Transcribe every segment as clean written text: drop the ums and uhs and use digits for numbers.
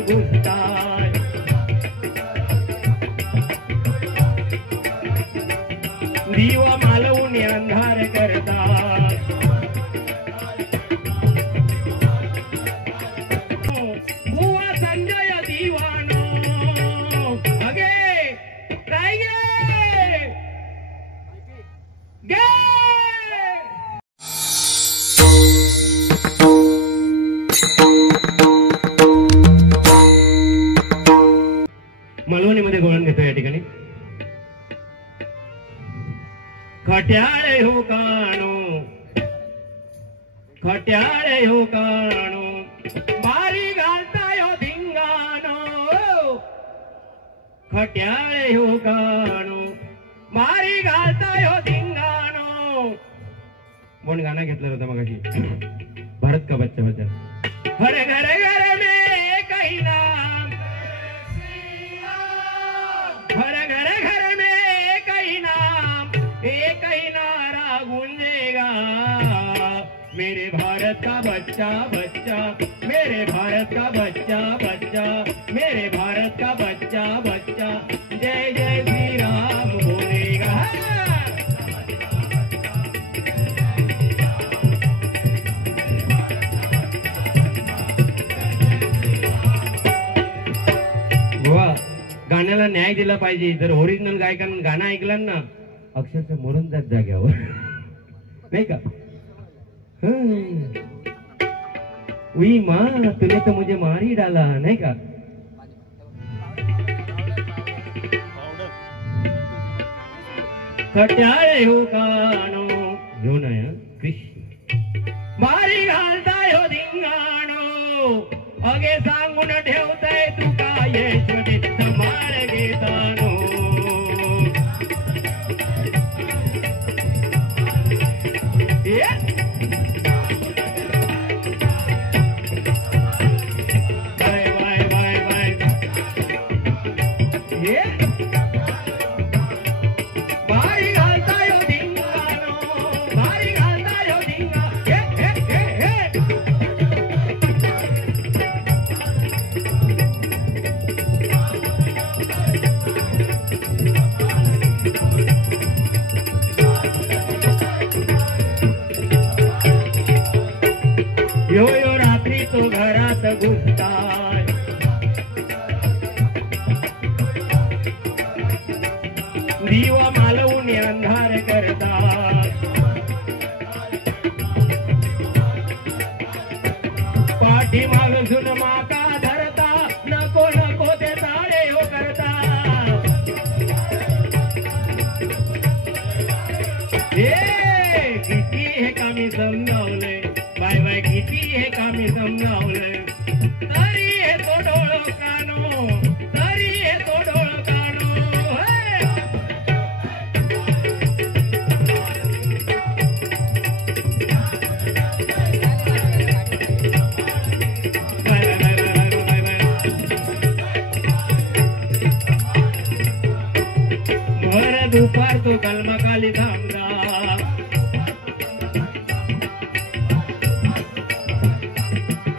घुसताय दिवा मालवून अंधार करतात बुवा संजय दिवानो अगे काय गे मालवणीमध्ये गोळण घेतो या ठिकाणी खट्याळे हो कानो खट्याळे हो कानो बारी घालतायो धिंगानो खट्याळे हो कानो बारी घालतायो धिंगानो म्हणून गाणं घेतलं होतं मगाशी भारत का बच्चा बच्चा हर घर घर में कहीं नाम हर घर घर में कहीं नाम एक ही नारा गूंजेगा मेरे भारत का बच्चा बच्चा मेरे भारत का बच्चा बच्चा मेरे भारत का बच्चा बच्चा जय जय श्री राम बोलेगा गोवा गाण्याला न्याय दिला पाहिजे जर ओरिजिनल गायकांना गाणं ऐकलं ना अक्षरशः मरून जात जाग्यावर नाही का उई माँ तूने तो मुझे मार ही डाला नहीं का खट्याळे हो कानो घेऊन आहे कृष्ण मारी घालताय हो धिंगाणो अगे सांगून ठेवताय तू काय यशोदे सांभाळ घेतानो यो यो रात्री तो घरात घुसताय दिवा मालवून अंधार करतात पाठीमाग सुन माका धरता नको नको ते ताळे हो करता किती हे कामी समजावले बाय बाय किती हे कामी समजावले तरी हे तो डोळ कानो तरी हे तो डोळ कानो भर दुपार तो कलमाखाली थांबला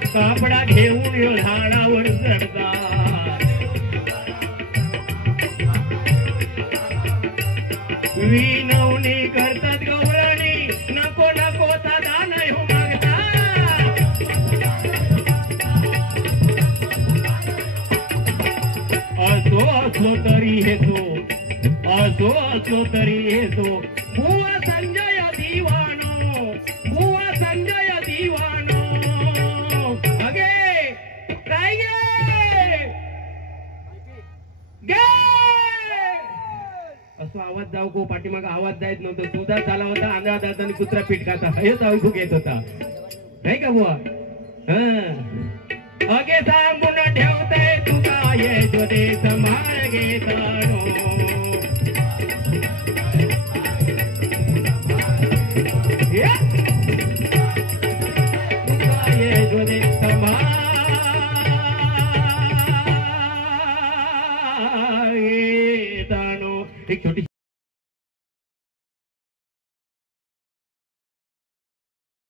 कापडा घेऊन यो झाडावर चढता विनवणी करतात गवळणी नको नको दादा नाही हो मागता असो तरी येतो असो तरी येतो बुवा संजय दिवानो बुवा संजय दिवानो अगे काय गे असो आवाज जाऊ को पाठीमाग आवाज जायत नव्हतं दुधात झाला होता आंधळा दात आणि कुत्रा पिटकाचा हेच ऐकू घेत होता नाही का बुवा अगे सांगून ठेवते तू काय यशोदे सांभाळ घेतानो